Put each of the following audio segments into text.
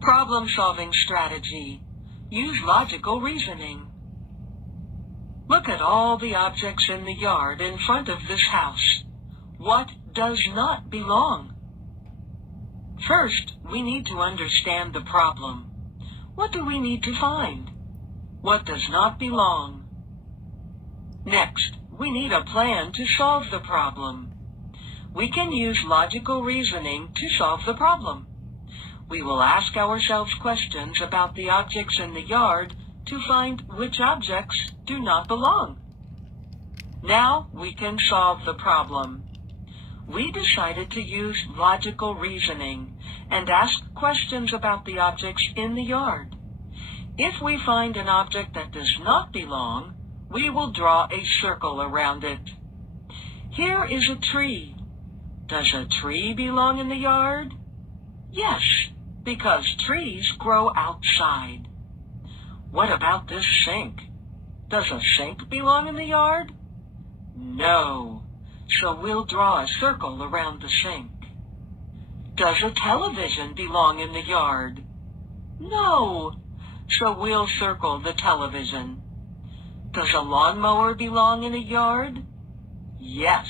Problem-solving strategy. Use logical reasoning. Look at all the objects in the yard in front of this house. What does not belong? First, we need to understand the problem. What do we need to find? What does not belong? Next, we need a plan to solve the problem. We can use logical reasoning to solve the problem. We will ask ourselves questions about the objects in the yard to find which objects do not belong. Now we can solve the problem. We decided to use logical reasoning and ask questions about the objects in the yard. If we find an object that does not belong, we will draw a circle around it. Here is a tree. Does a tree belong in the yard? Yes, because trees grow outside. What about this sink? Does a sink belong in the yard? No, so we'll draw a circle around the sink. Does a television belong in the yard? No, so we'll circle the television. Does a lawnmower belong in a yard? Yes,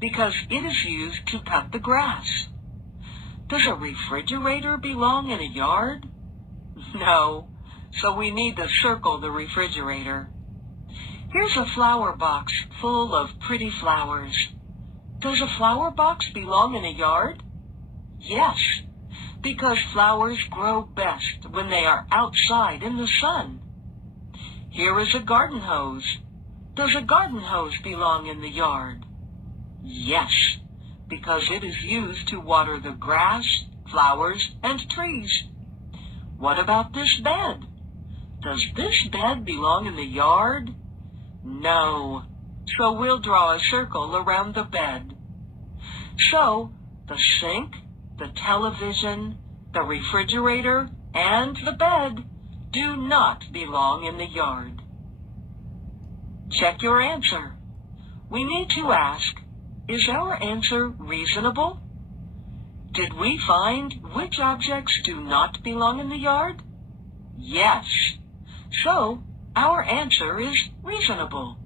because it is used to cut the grass. Does a refrigerator belong in a yard? No, so we need to circle the refrigerator. Here's a flower box full of pretty flowers. Does a flower box belong in a yard? Yes, because flowers grow best when they are outside in the sun. Here is a garden hose. Does a garden hose belong in the yard? Yes, because it is used to water the grass, flowers, and trees. What about this bed? Does this bed belong in the yard? No, so we'll draw a circle around the bed. So, the sink, the television, the refrigerator, and the bed do not belong in the yard. Check your answer. We need to ask, is our answer reasonable? Did we find which objects do not belong in the yard? Yes. So, our answer is reasonable.